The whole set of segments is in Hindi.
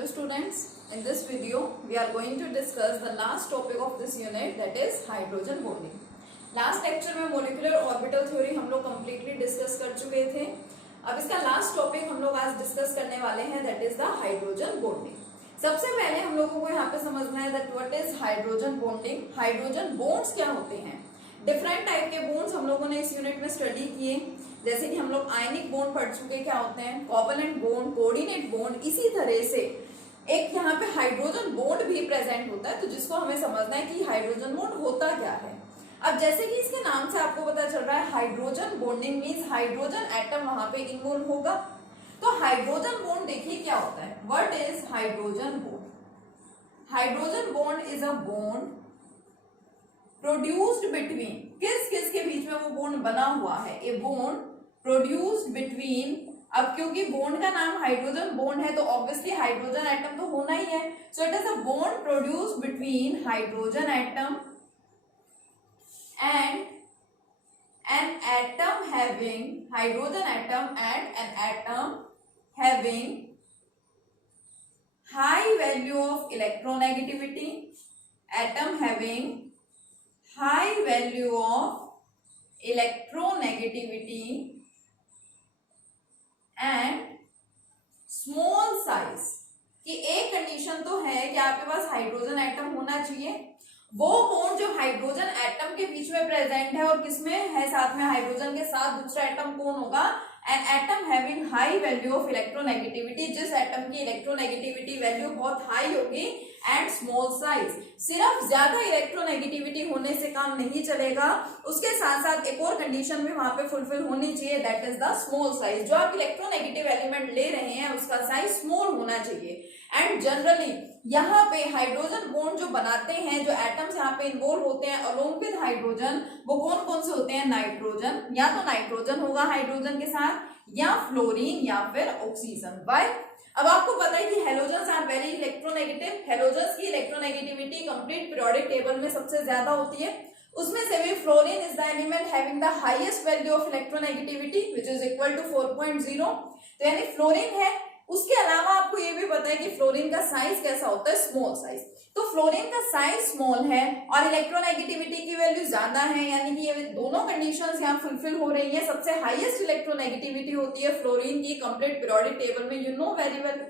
Hello students, in this video we are going to discuss the last topic of this unit, that is hydrogen bonding. Last lecture में molecular orbital theory हम लोग completely discuss कर चुके थे. अब इसका last topic हम लोग आज discuss करने वाले हैं, that is the hydrogen bonding. सबसे पहले हम लोगों को यहाँ पे समझना है that what is hydrogen bonding. Hydrogen bonds क्या होते हैं? डिफरेंट टाइप के बॉन्ड्स हम लोगों ने इस यूनिट में स्टडी किए, जैसे कि हम लोग आयनिक बॉन्ड पढ़ चुके, क्या होते हैं कोवलेंट बॉन्ड, कोऑर्डिनेट बॉन्ड. इसी तरह से एक यहाँ पे हाइड्रोजन बॉन्ड भी प्रेजेंट होता है, तो जिसको हमें समझना है कि हाइड्रोजन बॉन्ड होता क्या है. अब जैसे कि इसके नाम से आपको पता चल रहा है hydrogen bonding means hydrogen atom वहां पे इन्वॉल्व होगा. तो हाइड्रोजन बॉन्ड देखिए क्या होता है. What is hydrogen bond? Hydrogen bond is a bond produced between, किस किस के बीच में वो बॉन्ड बना हुआ है. ए बॉन्ड प्रोड्यूस्ड बिटवीन, अब क्योंकि बॉन्ड का नाम हाइड्रोजन बॉन्ड है तो ऑब्वियसली हाइड्रोजन एटम तो होना ही है. So it is a bond produced between hydrogen atom and an atom having, hydrogen atom and an atom having high value of electronegativity, atom having high value of electronegativity and small size. कि एक कंडीशन तो है कि आपके पास हाइड्रोजन एटम होना चाहिए, वो बॉन्ड जो हाइड्रोजन एटम के बीच में प्रेजेंट है और किसमें है साथ में हाइड्रोजन के साथ दूसरा एटम कौन होगा, an atom having high value of electronegativity, जिस एटम की इलेक्ट्रोनेगेटिविटी वैल्यू बहुत हाई होगी, एंड स्मॉल साइज. सिर्फ ज्यादा इलेक्ट्रोनेगेटिविटी होने से काम नहीं चलेगा, उसके साथ साथ एक और कंडीशन भी वहां पे फुलफिल होनी चाहिए, that is the small size. जो आप इलेक्ट्रोनेगेटिव एलिमेंट ले रहे हैं उसका साइज स्मॉल होना चाहिए. एंड जनरली यहाँ पे हाइड्रोजन बॉन्ड जो बनाते हैं, जो एटम्स यहाँ पे इन्वॉल्व होते हैं अलोंग विद हाइड्रोजन, वो कौन कौन से होते हैं. नाइट्रोजन, या तो नाइट्रोजन होगा हाइड्रोजन के साथ, या फ्लोरीन, या फिर ऑक्सीजन. बाय अब आपको पता है कि halogens are very electronegative. Halogens की इलेक्ट्रोनेगेटिविटी कंप्लीट पीरियोडिक टेबल में सबसे ज्यादा होती है. उसमें से भी fluorine is the element having the highest value of electronegativity which is equal to 4.0. तो यानी फ्लोरीन है. उसके अलावा आपको ये भी पता है कि फ्लोरीन का साइज कैसा होता है, स्मॉल साइज. तो फ्लोरीन का साइज स्मॉल है और इलेक्ट्रोनेगेटिविटी की वैल्यू ज्यादा है, यानी कि ये दोनों कंडीशंस यहाँ फुलफिल हो रही है. सबसे हाईएस्ट इलेक्ट्रोनेगेटिविटी होती है फ्लोरीन की कंप्लीट पीरियोडिक टेबल में, यू नो वेरी वेल.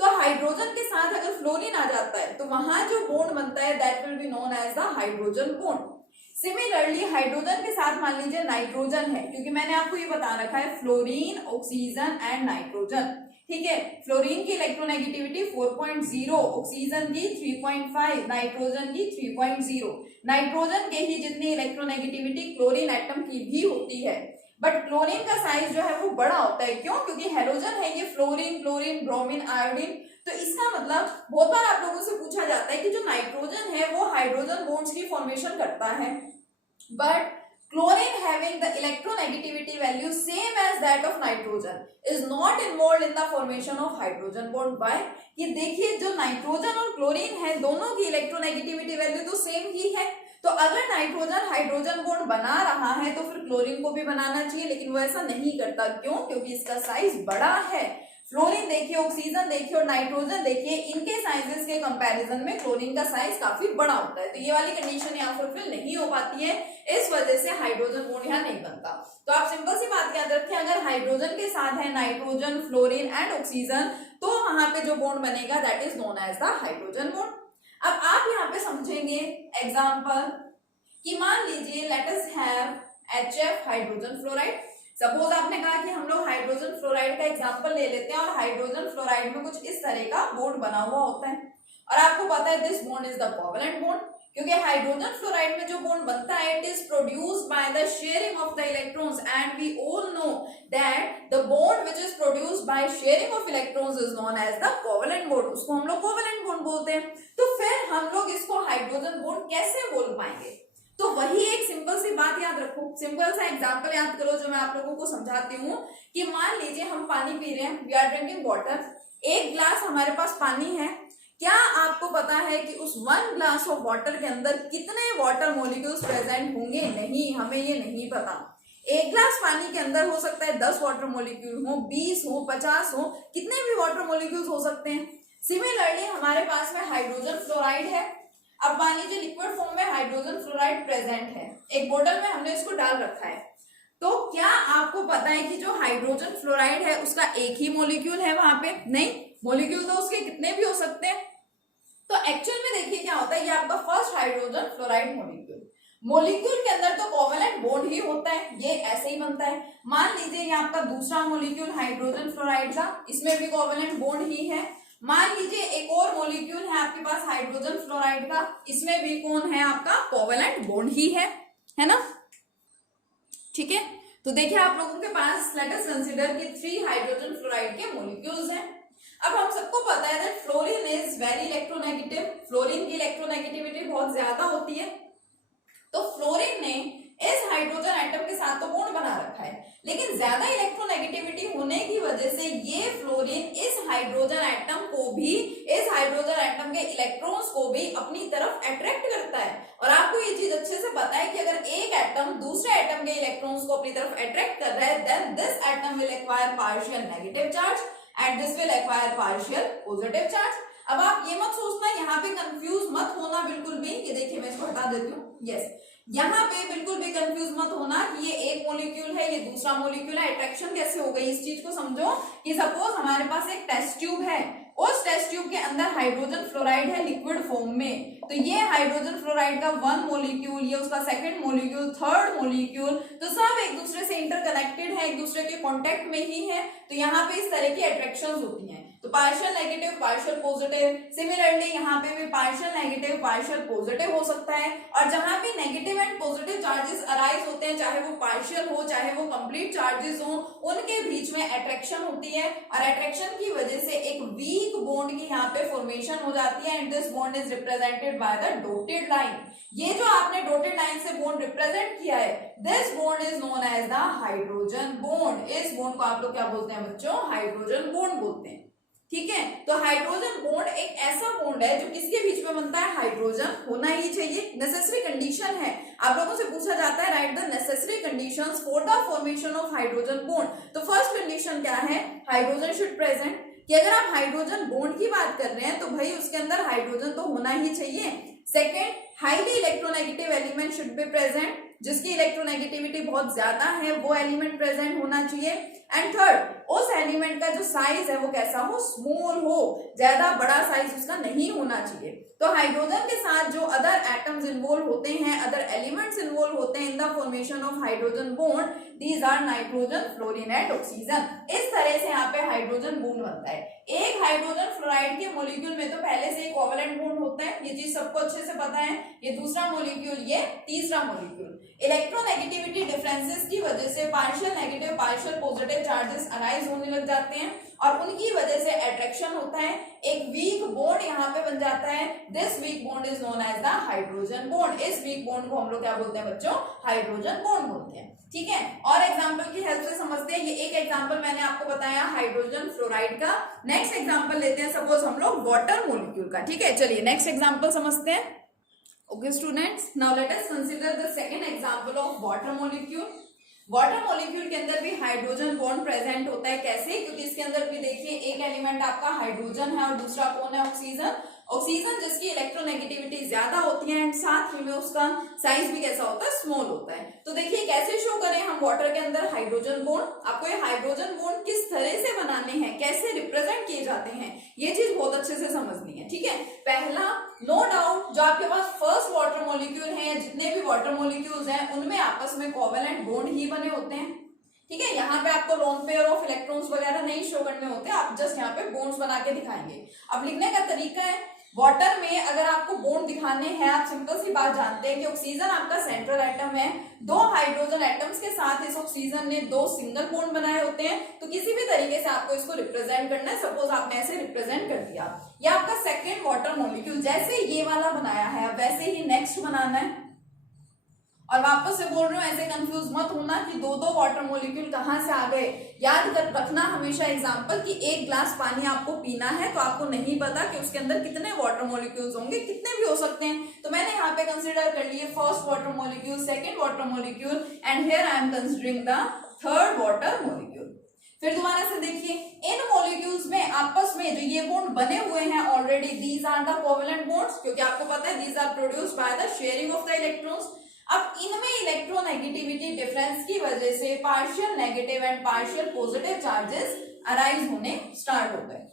तो हाइड्रोजन के साथ अगर फ्लोरीन आ जाता है तो वहां जो बॉन्ड बनता है that will be known as the hydrogen bond. Similarly hydrogen के साथ मान लीजिए नाइट्रोजन है, क्योंकि मैंने आपको ये बता रखा है फ्लोरीन, ऑक्सीजन एंड नाइट्रोजन. ठीक है, फ्लोरीन की इलेक्ट्रोनेगेटिविटी 4.0, ऑक्सीजन की 3.5, नाइट्रोजन की 3.0. नाइट्रोजन के ही जितनी इलेक्ट्रोनेगेटिविटी क्लोरीन एटम की भी होती है, बट क्लोरीन का साइज जो है वो बड़ा होता है. क्यों? क्योंकि हेलोजन है ये फ्लोरीन, क्लोरीन, ब्रोमीन, आयोडीन. तो इसका मतलब बहुत बार आप लोगों से पूछा जाता है कि जो नाइट्रोजन है वो हाइड्रोजन बॉन्ड्स की फॉर्मेशन करता है, but chlorine having the electronegativity value same as that of nitrogen is not involved in the formation of hydrogen bond. Why? कि देखिए जो नाइट्रोजन और क्लोरीन है दोनों की इलेक्ट्रोनेगेटिविटी वैल्यू तो सेम ही है. तो अगर नाइट्रोजन हाइड्रोजन बॉन्ड बना रहा है तो फिर क्लोरीन को भी बनाना चाहिए, लेकिन वो ऐसा नहीं करता. क्यों? क्योंकि इसका साइज बड़ा है. फ्लोरीन देखिए, ऑक्सीजन देखिए और नाइट्रोजन देखिए, इनके साइजेस के कंपैरिजन में क्लोरीन का साइज काफी बड़ा होता है. तो ये वाली कंडीशन यहाँ फुलफिल नहीं हो पाती है, इस वजह से हाइड्रोजन बॉन्ड यहाँ नहीं बनता. तो आप सिंपल सी बात याद रखें, अगर हाइड्रोजन के साथ है नाइट्रोजन, फ्लोरीन एंड ऑक्सीजन, तो वहां पे जो बॉन्ड बनेगा that is known as the hydrogen bond. अब आप यहाँ पे समझेंगे एग्जाम्पल कि मान लीजिए let us have HF hydrogen fluoride. Suppose आपने कहा कि हम लोग हाइड्रोजन फ्लोराइड का एग्जांपल ले लेते हैं और हाइड्रोजन फ्लोराइड में कुछ इस तरह का बॉन्ड बना हुआ होता है और आपको पता है this bond is the covalent bond. क्योंकि हाइड्रोजन फ्लोराइड में जो बॉन्ड बनता है it is produced by the sharing of the electrons and we all know that the bond which is produced by sharing of electrons is known as the covalent bond. उसको हम लोग कोवलेंट बॉन्ड बोलते हैं. तो फिर हम लोग इसको हाइड्रोजन बॉन्ड कैसे बोल पाएंगे? तो वही एक सिंपल सी बात याद रखो, सिंपल सा एग्जांपल याद करो जो मैं आप लोगों को समझाती हूँ कि मान लीजिए हम पानी पी रहे हैं, वी आर ड्रिंकिंग वाटर. एक ग्लास हमारे पास पानी है. क्या आपको पता है कि उस 1 ग्लास ऑफ वाटर के अंदर कितने वाटर मॉलिक्यूल्स प्रेजेंट होंगे? नहीं, हमें ये नहीं पता. एक ग्लास पानी के अंदर हो सकता है 10 वाटर मॉलिक्यूल हो, 20 हो, 50 हो, कितने भी वाटर मॉलिक्यूल्स हो सकते हैं. सिमिलरली हमारे पास में हाइड्रोजन फ्लोराइड है। अब मान लीजिए लिक्विड फॉर्म में हाइड्रोजन फ्लोराइड प्रेजेंट है, एक बोतल में हमने इसको डाल रखा है, तो क्या आपको पता है कि जो हाइड्रोजन फ्लोराइड है उसका एक ही मॉलिक्यूल है वहां पे? नहीं, मॉलिक्यूल तो उसके कितने भी हो सकते हैं। तो एक्चुअल में देखिए क्या होता है, ये आपका फर्स्ट हाइड्रोजन फ्लोराइड मॉलिक्यूल के अंदर तो कोवेलेंट बॉन्ड ही होता है, ये ऐसे ही बनता है। मान लीजिए ये आपका दूसरा मॉलिक्यूल हाइड्रोजन फ्लोराइड का, इसमें भी कोवेलेंट बॉन्ड ही है। मान लीजिए एक और मॉलिक्यूल है आपके पास हाइड्रोजन फ्लोराइड का, इसमें भी कौन है आपका? कोवेलेंट बॉन्ड ही है ना? ठीक है, तो देखिए आप लोगों के पास लेट अस कंसीडर कि 3 हाइड्रोजन फ्लोराइड के मॉलिक्यूल्स हैं। अब हम सबको पता है that fluorine is very electronegative, fluorine की इलेक्ट्रोनेगेटिविटी बहुत ज्यादा होती है। तो फ्लोरीन ने इस हाइड्रोजन एटम के साथ तो बॉन्ड बना रखा है, लेकिन ज्यादा इलेक्ट्रोनेगेटिविटी होने की वजह से ये फ्लोरीन इस हाइड्रोजन एटम को भी, इस हाइड्रोजन एटम के इलेक्ट्रॉन्स को भी अपनी तरफ अट्रैक्ट करता है। और आपको ये चीज अच्छे से पता है कि अगर एक एटम दूसरे एटम के इलेक्ट्रॉन्स को अपनी तरफ अट्रैक्ट कर रहा है, then this atom will acquire partial negative charge and this will acquire partial positive charge. अब आप ये मत सोचना, यहाँ पे कंफ्यूज मत होना बिल्कुल भी। ये देखिए मैं इसको हटा देती हूँ। यस, यहाँ पे बिल्कुल भी कंफ्यूज मत होना कि ये एक मॉलिक्यूल है, ये दूसरा मॉलिक्यूल है। अट्रैक्शन कैसे हो गई, इस चीज को समझो कि सपोज हमारे पास एक टेस्ट ट्यूब है, उस टेस्ट ट्यूब के अंदर हाइड्रोजन फ्लोराइड है लिक्विड फॉर्म में, तो ये हाइड्रोजन फ्लोराइड का 1 मॉलिक्यूल, ये उसका 2nd मॉलिक्यूल, 3rd मॉलिक्यूल, तो सब एक दूसरे से इंटरकनेक्टेड है, एक दूसरे के कांटेक्ट में ही है। तो यहाँ पे इस तरह की अट्रैक्शंस होती हैं, तो partial negative partial positive. Similarly यहाँ पे भी पार्शियल नेगेटिव पार्शियल पॉजिटिव हो सकता है। और जहां भी negative and positive charges arise होते हैं, चाहे वो पार्शियल हो चाहे वो कंप्लीट चार्जेस हो, उनके बीच में अट्रैक्शन होती है और अट्रैक्शन की वजह से एक वीक बॉन्ड की यहाँ पे फॉर्मेशन हो जाती है and this bond is represented by the dotted line. ये जो आपने डॉटेड लाइन से बॉन्ड रिप्रेजेंट किया है, this bond is known as the hydrogen bond. इस बॉन्ड को आप लोग क्या बोलते हैं बच्चों? हाइड्रोजन बॉन्ड बोलते हैं। ठीक है, तो हाइड्रोजन बॉन्ड एक ऐसा बॉन्ड है जो किसके बीच में बनता है? हाइड्रोजन होना ही चाहिए, नेसेसरी कंडीशन है। आप लोगों से पूछा जाता है right the necessary conditions for the formation of hydrogen bond. तो फर्स्ट कंडीशन क्या है? हाइड्रोजन शुड प्रेजेंट, कि अगर आप हाइड्रोजन बॉन्ड की बात कर रहे हैं तो भाई उसके अंदर हाइड्रोजन तो होना ही चाहिए। Second, highly electronegative element should be present, जिसकी इलेक्ट्रोनेगेटिविटी बहुत ज्यादा है वो एलिमेंट प्रेजेंट होना चाहिए। एंड थर्ड, उस एलिमेंट का जो साइज है वो कैसा हो? स्मॉल हो, ज्यादा बड़ा साइज उसका नहीं होना चाहिए। तो हाइड्रोजन के साथ जो अदर एटम्स इन्वॉल्व होते हैं, अदर एलिमेंट्स इन्वॉल्व होते हैं in the formation of hydrogen bond, these are nitrogen, fluorine and oxygen. इस तरह से यहाँ पे हाइड्रोजन बॉन्ड बनता है। एक हाइड्रोजन फ्लोराइड के मॉलिक्यूल में तो पहले से एक कोवेलेंट बॉन्ड होता है, ये चीज सबको अच्छे से पता है। ये दूसरा मॉलिक्यूल, ये तीसरा मॉलिक्यूल। इलेक्ट्रोनेगेटिविटी डिफरेंसेस की वजह से partial negative partial positive charges arise होने लग जाते हैं और उनकी वजह से अट्रैक्शन होता है, एक वीक बॉन्ड यहाँ पे बन जाता है। This weak bond is known as the hydrogen bond. इस वीक बॉन्ड को हम लोग क्या बोलते हैं बच्चों? हाइड्रोजन बॉन्ड बोलते हैं। ठीक है, और एग्जांपल की हेल्प से समझते हैं। ये एक एग्जांपल मैंने आपको बताया हाइड्रोजन फ्लोराइड का। नेक्स्ट एग्जांपल लेते हैं सपोज हम लोग वाटर मॉलिक्यूल का। ठीक है, चलिए नेक्स्ट एग्जांपल समझते हैं। Okay students, now let us consider the second example of water molecule. Water molecule के अंदर भी हाइड्रोजन बॉन्ड प्रेजेंट होता है। कैसे? क्योंकि इसके अंदर भी देखिए एक एलिमेंट आपका हाइड्रोजन है और दूसरा कौन है? ऑक्सीजन। ऑक्सीजन जिसकी इलेक्ट्रोनेगेटिविटी ज्यादा होती है एंड साथ ही में उसका साइज भी कैसा होता है? स्मॉल होता है। तो देखिए कैसे शो करें हम वाटर के अंदर हाइड्रोजन बॉन्ड। आपको ये हाइड्रोजन बॉन्ड किस तरह से बनाने हैं, कैसे रिप्रेजेंट किए जाते हैं, ये चीज बहुत अच्छे से समझनी है। ठीक है, पहला नो डाउट जो आपके पास फर्स्ट वाटर मॉलिक्यूल है, जितने भी वाटर मॉलिक्यूल्स हैं उनमें आपस में कोवेलेंट बॉन्ड ही बने होते हैं। ठीक है, यहाँ पे आपको लोन पेयर ऑफ इलेक्ट्रॉन्स वगैरह नहीं शो करने होते, आप जस्ट यहाँ पे बॉन्ड्स बना के दिखाएंगे। अब लिखने का तरीका है, वाटर में अगर आपको बॉन्ड दिखाने हैं, आप सिंपल सी बात जानते हैं कि ऑक्सीजन आपका सेंट्रल एटम है, 2 हाइड्रोजन एटम्स के साथ इस ऑक्सीजन ने 2 सिंगल बॉन्ड बनाए होते हैं। तो किसी भी तरीके से आपको इसको रिप्रेजेंट करना है। सपोज आपने ऐसे रिप्रेजेंट कर दिया, ये आपका सेकेंड वाटर मॉलिक्यूल, जैसे ये वाला बनाया है अब वैसे ही नेक्स्ट बनाना है। और वापस से बोल रही हूँ, ऐसे कंफ्यूज मत होना कि 2-2 वाटर मॉलिक्यूल कहाँ से आ गए। याद कर रखना हमेशा एग्जांपल कि एक ग्लास पानी आपको पीना है तो आपको नहीं पता कि उसके अंदर कितने वाटर मॉलिक्यूल्स होंगे, कितने भी हो सकते हैं। तो मैंने यहाँ पे कंसिडर कर लिए first water molecule, second water molecule and here I am considering the third water molecule. फिर दोबारा से देखिए, इन मॉलिक्यूल्स में आपस में जो ये बॉन्ड बने हुए हैं already, these are the covalent bonds, क्योंकि आपको पता है these are produced by the sharing of the electrons. अब इनमें इलेक्ट्रोनेगेटिविटी डिफरेंस की वजह से partial negative and partial positive charges arise होने स्टार्ट होते हैं।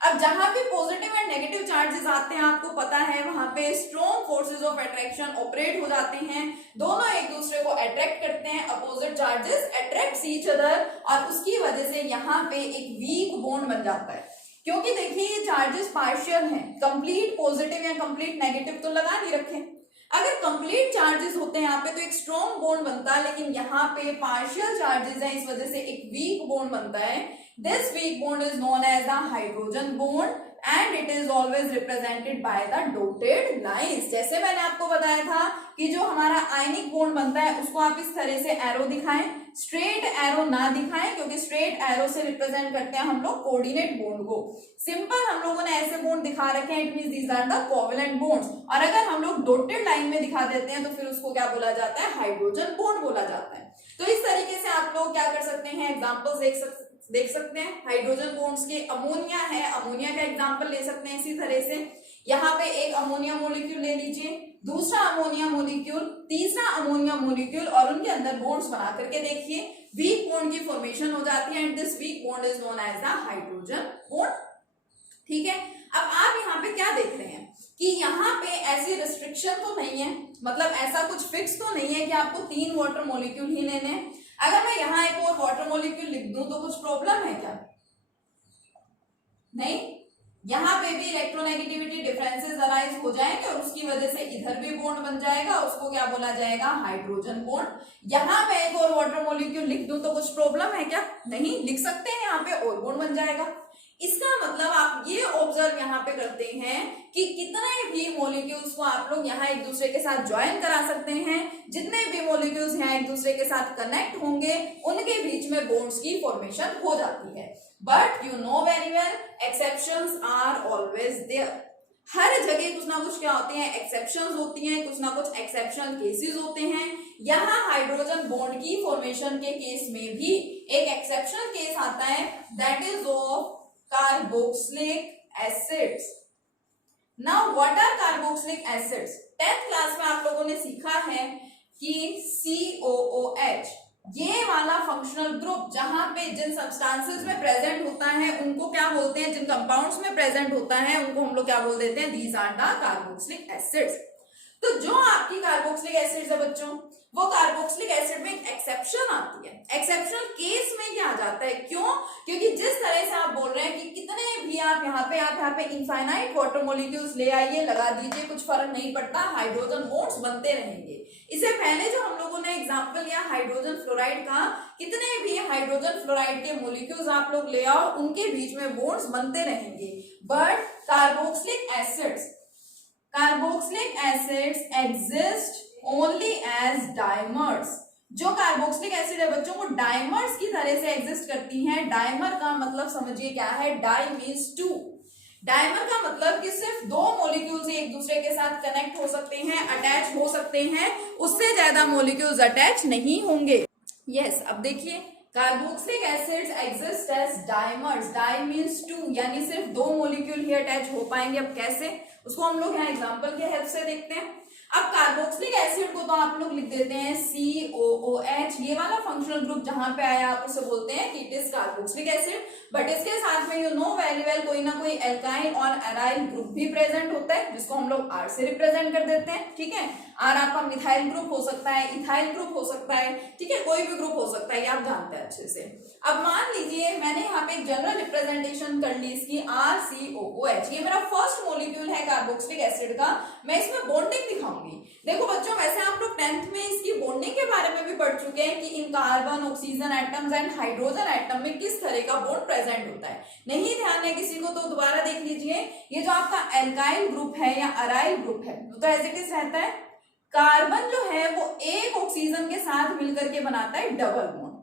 अब जहां पे पॉजिटिव एंड नेगेटिव चार्जेस आते हैं आपको पता है वहां पे strong forces of attraction operate हो जाते हैं, दोनों एक दूसरे को अट्रैक्ट करते हैं, opposite charges attract each other, और उसकी वजह से यहाँ पे एक वीक बॉन्ड बन जाता है। क्योंकि देखिए ये चार्जेस पार्शियल हैं, कंप्लीट पॉजिटिव या कंप्लीट नेगेटिव तो लगा नहीं रखे। अगर कंप्लीट चार्जेस होते हैं यहाँ पे तो एक स्ट्रॉन्ग बॉन्ड बनता है, लेकिन यहाँ पे पार्शियल चार्जेस हैं, इस वजह से एक वीक बॉन्ड बनता है। This weak bond is known as the hydrogen bond and it is always represented by the dotted lines. जैसे मैंने आपको बताया था कि जो हमारा आयनिक बॉन्ड बनता है उसको आप इस तरह से एरो दिखाएं, स्ट्रेट एरो ना दिखाएं, क्योंकि स्ट्रेट एरो से रिप्रेजेंट करते हैं हम लोग कोऑर्डिनेट बॉन्ड को। सिंपल हम लोगों ने ऐसे बॉन्ड दिखा रखे हैं, it means these are the covalent bonds. और अगर हम लोग डॉटेड लाइन में दिखा देते हैं तो फिर उसको क्या बोला जाता है, हाइड्रोजन बॉन्ड बोला जाता है। तो इस तरीके से आप लोग क्या कर सकते हैं, एग्जांपल्स देख सकते हैं। हाइड्रोजन बॉन्ड्स के अमोनिया है, अमोनिया का एग्जांपल ले सकते हैं इसी तरह से। यहाँ पे एक अमोनिया मॉलिक्यूल ले लीजिए, दूसरा अमोनिया मॉलिक्यूल, तीसरा अमोनिया मॉलिक्यूल, और उनके अंदर बॉन्ड्स बना करके देखिए, वीक बॉन्ड की फॉर्मेशन हो जाती है and this weak bond is known as the hydrogen bond. ठीक है, अब आप यहाँ पे क्या देख रहे हैं कि यहाँ पे ऐसी रिस्ट्रिक्शन तो नहीं है, मतलब ऐसा कुछ फिक्स तो नहीं है कि आपको 3 वाटर मॉलिक्यूल ही लेने हैं। अगर मैं यहाँ एक और वाटर मॉलिक्यूल लिख दूं तो कुछ प्रॉब्लम है क्या? नहीं, यहाँ पे भी इलेक्ट्रोनेगेटिविटी डिफरेंसेस अराइज हो जाएंगे और उसकी वजह से इधर भी बॉन्ड बन जाएगा, उसको क्या बोला जाएगा, हाइड्रोजन बॉन्ड। यहाँ पे एक और वाटर मॉलिक्यूल लिख दूं तो कुछ प्रॉब्लम है क्या? नहीं, लिख सकते हैं, यहाँ पे और बॉन्ड बन जाएगा। इसका मतलब आप ये ऑब्जर्व यहाँ पे करते हैं कि कितने भी मॉलिक्यूल्स को आप लोग यहाँ एक दूसरे के साथ ज्वाइन करा सकते हैं, जितने भी मॉलिक्यूल्स यहाँ एक दूसरे के साथ कनेक्ट होंगे उनके बीच में बॉन्ड्स की फॉर्मेशन हो जाती है। But you know very well exceptions are always there. हर जगह कुछ ना कुछ क्या होते हैं, एक्सेप्शंस होती हैं, कुछ ना कुछ एक्सेप्शनल केसेस होते हैं। यहाँ हाइड्रोजन बॉन्ड की फॉर्मेशन के केस में भी एक एक्सेप्शनल केस आता है, that is of carboxylic acids. Now what are carboxylic acids? 10th class में आप लोगों ने सीखा है कि COOH ये वाला फंक्शनल ग्रुप जहां पे जिन सब्सटेंसेस में प्रेजेंट होता है उनको क्या बोलते हैं, जिन कंपाउंड्स में प्रेजेंट होता है उनको हम लोग क्या बोल देते हैं, these are the carboxylic acids. तो जो आपकी कार्बोक्सिलिक एसिड्स है बच्चों, वो कार्बोक्सिलिक एसिड में एक एक्सेप्शन आती है। एक्सेप्शनल केस में क्या आ जाता है, क्यों? क्योंकि जिस तरह से आप बोल रहे हैं कि कितने भी आप यहाँ पे इनफाइनाइट वाटर मॉलिक्यूल्स ले आइए, लगा दीजिए, कुछ फर्क नहीं पड़ता, हाइड्रोजन बॉन्ड्स बनते रहेंगे। इससे पहले जो हम लोगों ने एग्जांपल लिया हाइड्रोजन फ्लोराइड का, कितने भी हाइड्रोजन फ्लोराइड के मॉलिक्यूल्स आप लोग ले आओ, उनके बीच में बॉन्ड्स बनते रहेंगे। But carboxylic acids exist only as dimers. जो कार्बोक्सिलिक एसिड है बच्चों, वो डाइमर्स की तरह से एग्जिस्ट करती हैं। डाइमर का मतलब समझिए क्या है, डाई मीन्स 2। डाइमर का मतलब कि सिर्फ 2 मॉलिक्यूल्स एक दूसरे के साथ कनेक्ट हो सकते हैं, अटैच हो सकते हैं, उससे ज्यादा मॉलिक्यूल्स अटैच नहीं होंगे। यस, अब देखिए carboxylic acids exist as dimers, di means 2, यानी सिर्फ 2 मॉलिक्यूल ही अटैच हो पाएंगे। अब कैसे, उसको हम लोग यहाँ एग्जांपल के हेल्प से देखते हैं। अब कार्बोक्सिलिक एसिड को तो आप लोग लिख देते हैं COOH, ये वाला फंक्शनल ग्रुप जहां पे आया आप उसे बोलते हैं कि it is carboxylic acid. But इसके साथ में यू नो वेरी वेल कोई ना कोई एल्काइल और एराइल ग्रुप भी प्रेजेंट होता है, जिसको हम लोग R से रिप्रेजेंट कर देते हैं। ठीक है, R आपका मिथाइल ग्रुप हो सकता है, इथाइल ग्रुप हो सकता है, ठीक है, कोई भी ग्रुप हो सकता है, ये आप जानते हैं अच्छे से। अब मान लीजिए मैंने यहाँ पे एक जनरल रिप्रेजेंटेशन कर ली इसकी RCOOH, ये मेरा फर्स्ट मॉलिक्यूल है कार्बोक्सिलिक एसिड का, मैं इसमें बॉन्डिंग दिखाऊंगी। देखो बच्चों, वैसे आप लोग 10th में इसकी बॉन्डिंग के बारे में भी पढ़ चुके हैं कि इन carbon oxygen atoms and hydrogen atom में किस तरह का बॉन्ड प्रेजेंट होता है। नहीं ध्यान है किसी को तो दोबारा देख लीजिए। ये जो आपका एल्काइल ग्रुप है या अराइल ग्रुप है वो तो एज इट इज रहता है। कार्बन जो है वो एक ऑक्सीजन के साथ मिलकर के बनाता है डबल बॉन्ड।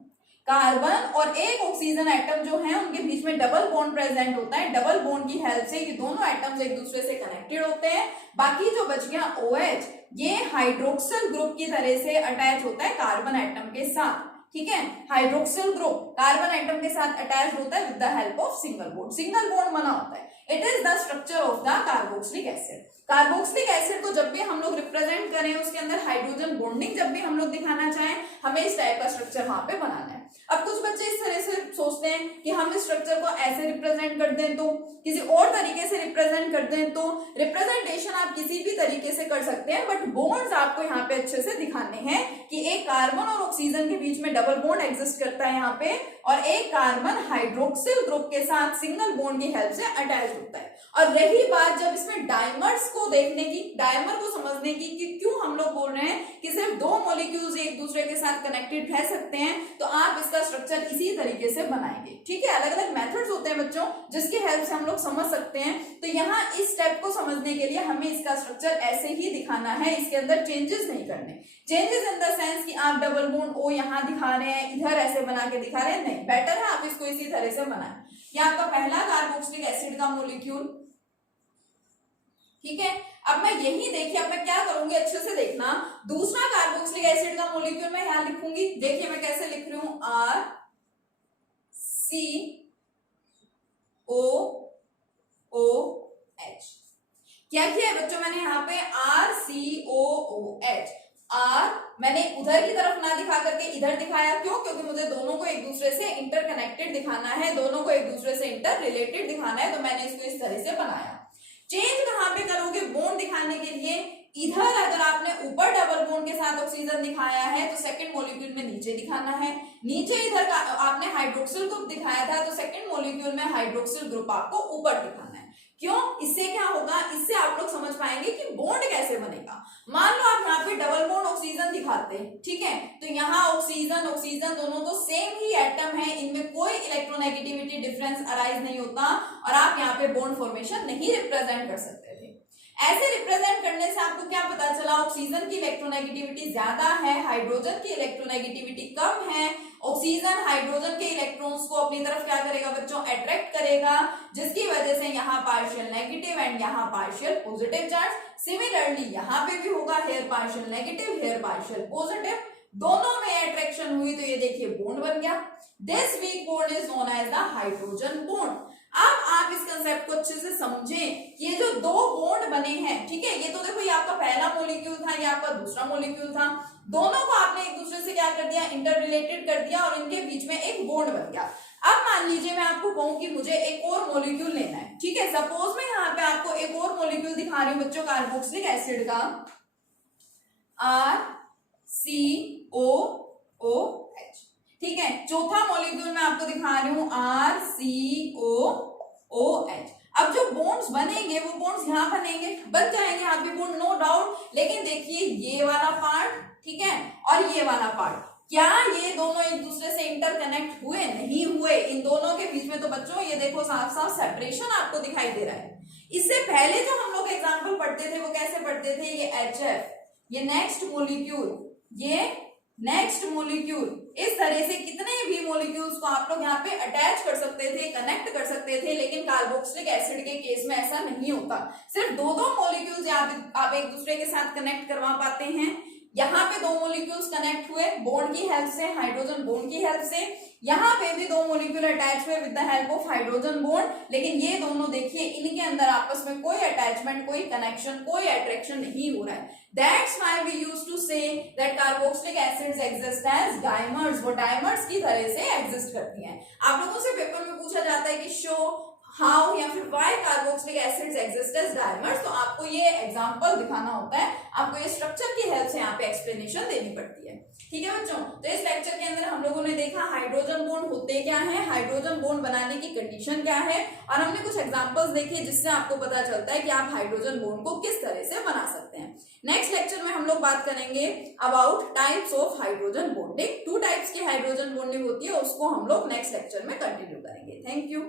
कार्बन और एक ऑक्सीजन एटम जो है उनके बीच में डबल बॉन्ड प्रेजेंट होता है। डबल बॉन्ड की हेल्प से ये दोनों एटम्स एक दूसरे से कनेक्टेड होते हैं। बाकी जो बच गया OH, ये हाइड्रोक्सिल ग्रुप की तरह से अटैच होता है कार्बन एटम के साथ। ठीक है। हाइड्रोक्सिल ग्रुप कार्बन एटम के साथ अटैच होता है with the help of single bond बना होता है। It is the structure of the carboxylic acid. Carboxylic acid को जब भी हम लोग रिप्रेजेंट करें, उसके अंदर हाइड्रोजन बॉन्डिंग जब भी हम लोग दिखाना चाहें, हमें इस टाइप का स्ट्रक्चर वहां पे बनाना है। अब कुछ बच्चे इस तरह से सोचते हैं कि हम इस स्ट्रक्चर को ऐसे रिप्रेजेंट कर दें, तो किसी और तरीके से रिप्रेजेंट कर दें, तो रिप्रेजेंटेशन आप किसी भी तरीके से कर सकते हैं, बट बॉन्ड्स आपको यहाँ पे अच्छे से दिखाने हैं कि एक कार्बन और ऑक्सीजन के बीच में डबल बॉन्ड एग्जिस्ट करता है यहाँ पे, और एक कार्बन हाइड्रोक्सिल ग्रुप के साथ सिंगल बॉन्ड की हेल्प से अटैच होता है। और रही बात जब इसमें डायमर्स को देखने की, डायमर को समझने की कि क्यों हम लोग बोल रहे हैं कि सिर्फ दो मॉलिक्यूल्स एक दूसरे के साथ कनेक्टेड रह सकते हैं, तो आप इसका स्ट्रक्चर इसी तरीके से बनाएंगे। ठीक है, अलग अलग मेथड्स होते हैं बच्चों जिसकी हेल्प से हम लोग समझ सकते हैं। तो यहाँ इस स्टेप को समझने के लिए हमें इसका स्ट्रक्चर ऐसे ही दिखाना है, इसके अंदर चेंजेस नहीं करने। चेंजेस इन द सेंस कि आप डबल बॉन्ड ओ यहाँ दिखा रहे हैं, इधर ऐसे बना के दिखा रहे हैं, नहीं, बेटर है आप इसको इसी तरह से बनाएं। ये आपका पहला कार्बोक्सिलिक एसिड का मॉलिक्यूल। ठीक है, अब मैं यही देखिए, अब मैं क्या करूंगी अच्छे से देखना, दूसरा कार्बोक्सिलिक एसिड का मॉलिक्यूल मैं यहां लिखूंगी। देखिए मैं कैसे लिख रही हूं, are C O O H. क्या किया है बच्चों मैंने यहाँ पे R C O O H. R मैंने उधर की तरफ ना दिखा करके इधर दिखाया, क्यों? क्योंकि मुझे दोनों को एक दूसरे से इंटरकनेक्टेड दिखाना है, दोनों को एक दूसरे से इंटर रिलेटेड दिखाना है, तो मैंने इसको इस तरह से बनाया। चेंज कहां पे करोगे बॉन्ड दिखाने के लिए? इधर अगर आपने ऊपर डबल बॉन्ड के साथ ऑक्सीजन दिखाया है तो सेकंड मॉलिक्यूल में नीचे दिखाना है। नीचे इधर का आपने हाइड्रोक्सिल ग्रुप दिखाया था तो सेकंड मॉलिक्यूल में हाइड्रोक्सिल ग्रुप आपको ऊपर दिखाना है। क्यों? इससे क्या होगा, इससे आप लोग समझ पाएंगे कि बॉन्ड कैसे बनेगा। मान लो आप यहाँ पे डबल बॉन्ड ऑक्सीजन दिखाते हैं, ठीक है, तो यहाँ ऑक्सीजन ऑक्सीजन दोनों तो सेम ही एटम है, इनमें कोई इलेक्ट्रोनेगेटिविटी डिफरेंस अराइज नहीं होता, और आप यहाँ पे बॉन्ड फॉर्मेशन नहीं रिप्रेजेंट कर सकते थे। ऐसे रिप्रेजेंट करने से आपको क्या पता चला, ऑक्सीजन की इलेक्ट्रोनेगेटिविटी ज्यादा है, हाइड्रोजन की इलेक्ट्रोनेगेटिविटी कम है। ऑक्सीजन हाइड्रोजन के इलेक्ट्रॉन्स को अपनी तरफ क्या करेगा बच्चों, अट्रैक्ट करेगा, जिसकी वजह से यहाँ पार्शियल नेगेटिव एंड यहाँ पार्शियल पॉजिटिव चार्ज। सिमिलरली यहाँ पे भी होगा, here partial negative here partial positive, दोनों में अट्रैक्शन हुई, तो ये देखिए बॉन्ड बन गया। This weak bond is known as the hydrogen bond. अब आप इस कंसेप्ट को अच्छे से समझें, ये जो दो बॉन्ड बने हैं, ठीक है, ये तो देखो ये आपका पहला मॉलिक्यूल था, ये आपका दूसरा मॉलिक्यूल था, दोनों को आपने एक दूसरे से क्या कर दिया, इंटर रिलेटेड कर दिया, और इनके बीच में एक बॉन्ड बन गया। अब मान लीजिए मैं आपको कहूं कि मुझे एक और मॉलिक्यूल लेना है, ठीक है, सपोज मैं यहाँ पे आपको एक और मॉलिक्यूल दिखा रही हूँ बच्चों, कार्बोक्सिलिक एसिड का, are C O O H. ठीक है, चौथा मॉलिक्यूल मैं आपको दिखा रही हूं, are C O O H. अब जो बॉन्ड्स बनेंगे वो बॉन्ड्स यहाँ बनेंगे, बन जाएंगे यहाँ पे बॉन्ड, नो डाउट। लेकिन देखिए ये वाला पार्ट, ठीक है, और ये वाला पार्ट, क्या ये दोनों एक दूसरे से इंटरकनेक्ट हुए? नहीं हुए। इन दोनों के बीच में तो बच्चों ये देखो साफ साफ सेपरेशन आपको दिखाई दे रहा है। इससे पहले जो हम लोग एग्जाम्पल पढ़ते थे वो कैसे पढ़ते थे, ये HF, ये नेक्स्ट मॉलिक्यूल, ये नेक्स्ट मॉलिक्यूल, इस तरह से कितने भी मॉलिक्यूल्स को आप लोग यहाँ पे अटैच कर सकते थे, कनेक्ट कर सकते थे। लेकिन कार्बोक्सिलिक एसिड के केस में ऐसा नहीं होता, सिर्फ दो दो मॉलिक्यूल्स आप एक दूसरे के साथ कनेक्ट करवा पाते हैं। यहाँ पे दो मॉलिक्यूल्स कनेक्ट हुए बॉन्ड की हेल्प से, हाइड्रोजन बॉन्ड की हेल्प से, यहाँ पे भी दो मॉलिक्यूल अटैच हुए with the help of hydrogen bond. लेकिन ये दोनों देखिए इनके अंदर आपस में कोई अटैचमेंट, कोई कनेक्शन, कोई अट्रैक्शन नहीं हो रहा है। That's why we used to say that carboxylic acids exist as dimers, वो डायमर्स की तरह से एग्जिस्ट करती हैं। आप लोगों से पेपर में पूछा जाता है कि शो हाउ या फिर why carboxylic acids exist as dimers, तो आपको ये एग्जांपल दिखाना होता है, आपको ये स्ट्रक्चर की हेल्प से यहाँ पे एक्सप्लेनेशन देनी पड़ती है। ठीक है बच्चों, तो इस लेक्चर के अंदर हम लोगों ने देखा हाइड्रोजन बॉन्ड होते क्या है, हाइड्रोजन बॉन्ड बनाने की कंडीशन क्या है, और हमने कुछ एग्जांपल्स देखे जिससे आपको पता चलता है कि आप हाइड्रोजन बॉन्ड को किस तरह से बना सकते हैं। नेक्स्ट लेक्चर में हम लोग बात करेंगे about types of hydrogen bonding. 2 types की हाइड्रोजन बॉन्डिंग होती है, उसको हम लोग नेक्स्ट लेक्चर में कंटिन्यू करेंगे। Thank you.